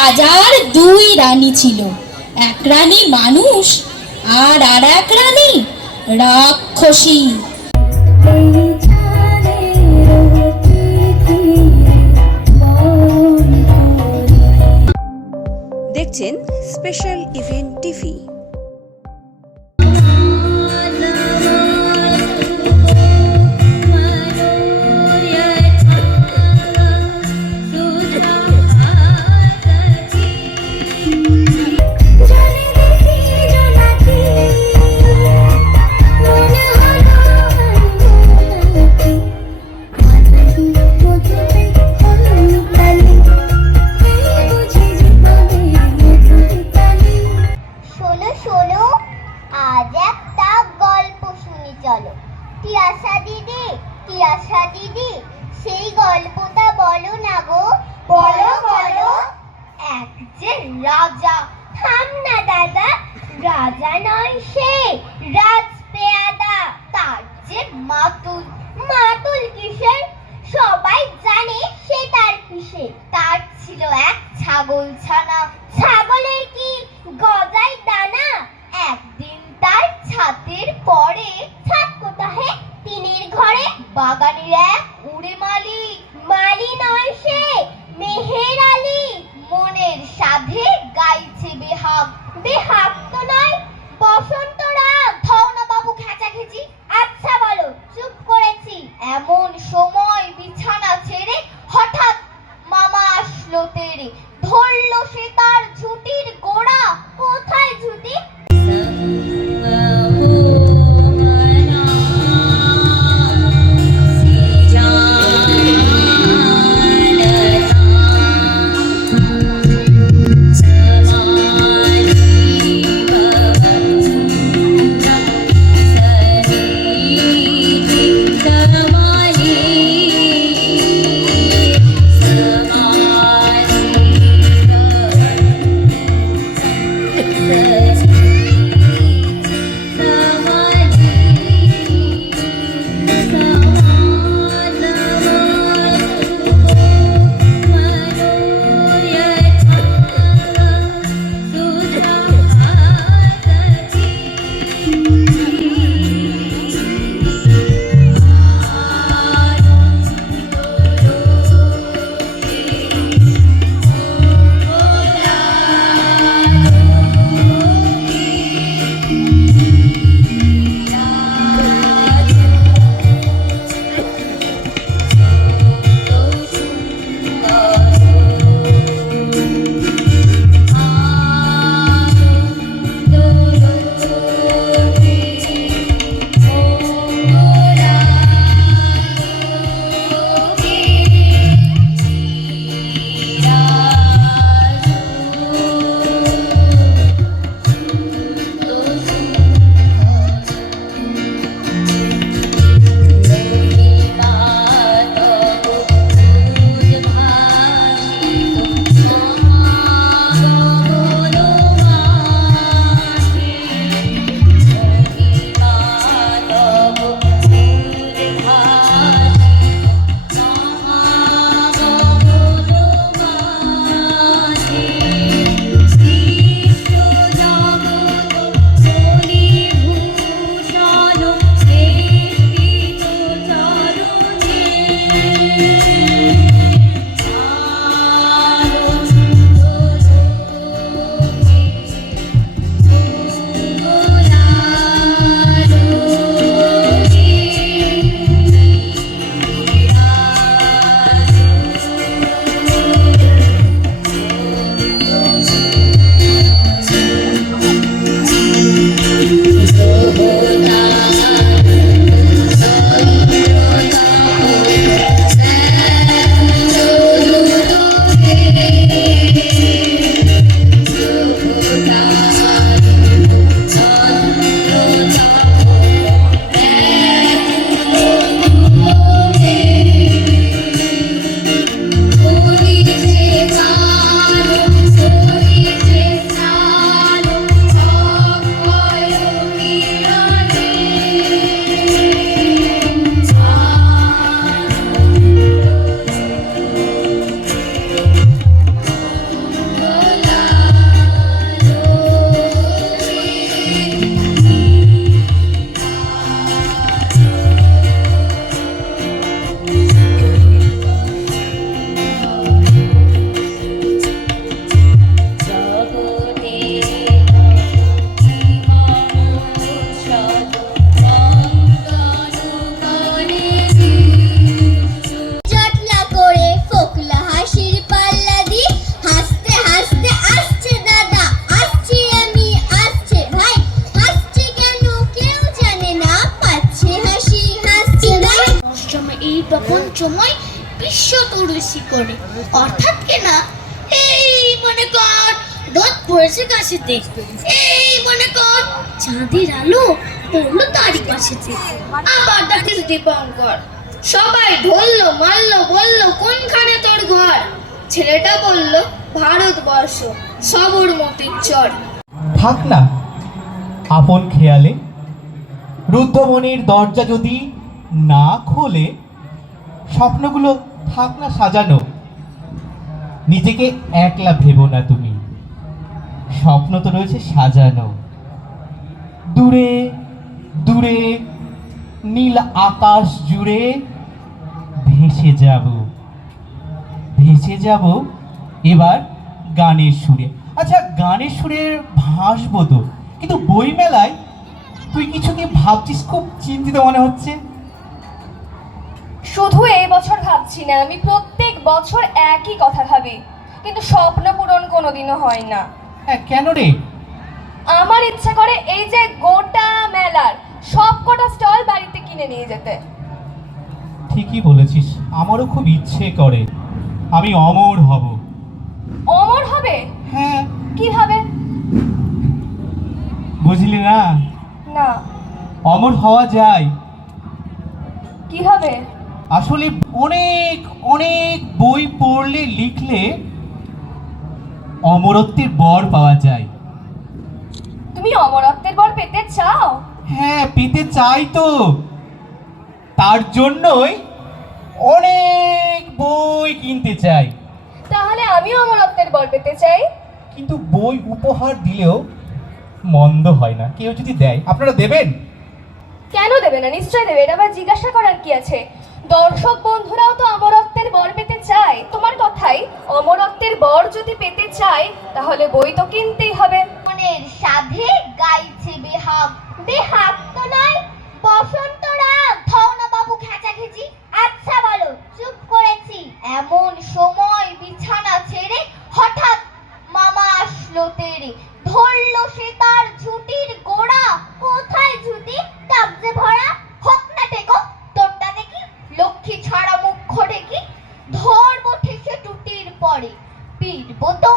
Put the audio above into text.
রাজার দুই রানী ছিল, এক রানী মানুষ আর এক রানী রাক্ষসী। দেখছেন স্পেশাল ইভেন্ট টিভি। তিয়াশা দিদি সেই গল্পটা বলো না গো, বলো বলো। এক যে রাজা, থাম না দাদা, রাজা নয় সে রাজপেয়াদা, তার যে মাতুল, মাতুল কিসের সবাই জানে সে তার কিসের। তার ছিল এক ছাগল ছানা, ছাগলের কি গজায় দানা। একদিন তার ছাতের পরে, ছাদ কোথাহে টিনের ঘরে, বাগানের এক উড়ে মালি, মালি নয় সে মেহের আলী, মনের সাধে গাইছে বেহাগ, বেহাগ তো নয় বসন্ত রাগ। থাও না বাবু খেচাখেচি, আচ্ছা বলো, চুপ করেছি। এমন সময় বিছানা ছেড়ে হঠাৎ মামা আসলো তেরে, ধরলো সে তার ঝুঁটির গোড়া। কোথায় ঝুঁটি? সময় বিশ্ব তরুষি করে, অর্থাৎ কেনা এই মনে কর রথ পড়েছে কাছেতে, এই মনে কর চাঁদের আলো পড়লো তারই কাছেতে, আবার ডাকিস দীপঙ্কর, সবাই ধরলো মারলো বললো কোনখানে তোর ঘর, ছেলেটা বলল ভারতবর্ষ সবরমতির চর। থাক না আপন খেয়ালে, রুদ্ধমনের দরজা যদি না খোলে, স্বপ্নগুলো থাক না সাজানো। নিজেকে একলা ভেবো না তুমি, স্বপ্ন তো রয়েছে সাজানো। দূরে দূরে নীল আকাশ জুড়ে ভেসে যাব, ভেসে যাব এবার গানের সুরে। আচ্ছা, গানের সুরে ভাসবো তো, কিন্তু বইমেলায় তুই কিছু কি ভাবছিস? খুব চিন্তিত মনে হচ্ছে। শুধু এই বছর ভাবছি না, আমি প্রত্যেক বছর একই কথা ভাবি, কিন্তু স্বপ্ন পূরণ কোনোদিনও হয় না। হ্যাঁ, কেন রে? আমার ইচ্ছা করে এই যে গোটা মেলার সব কটা স্টল বাড়িতে কিনে নিয়ে যেতে। ঠিকই বলেছিস, আমারও খুব ইচ্ছে করে আমি অমর হব। অমর হবে? হ্যাঁ। কিভাবে? বুঝলি না? না। অমর হওয়া যায় কিভাবে? আসলে অনেক অনেক বই পড়লে লিখলে অমরত্বের বর পাওয়া যায়। তুমি অমরত্বের বর পেতে চাও? হ্যাঁ, পেতে চাই তো, তার জন্যই অনেক বই কিনতে চাই। তাহলে আমিও অমরত্বের বর পেতে চাই। কিন্তু বই উপহার দিলেও মন্দ হয় না, কেউ যদি দেয়। আপনারা দেবেন? কেন দেবে না? নিশ্চয় দেবে, এটা আবার জিজ্ঞাসা করার কি আছে? দর্শক বন্ধুরাও তো অমরত্বের বর পেতে চায়। তোমার কথাই, অমরত্বের বর যদি পেতে চায় তাহলে বই তো কিনতেই হবে। মনের সাধে গাইছে বেহাগ, বেহাগ তো নয় বসন্ত রাগ। ধওনা বাবু খেচাখেচি, আচ্ছা বলো, চুপ করেছি। এমন সময় বিছানা ছেড়ে হঠাৎ মামা আসলো তেরে, ধরলো সে তার ঝুটির গোড়া। কোথায় ঝুটি? কাগজে ভরা। হোক না টেকো তোরটা দেখি, লক্ষ্মী ছাড়া মুখ ঢেকি, ধরবো ঠেসে টুটির পরে, পিটবো তো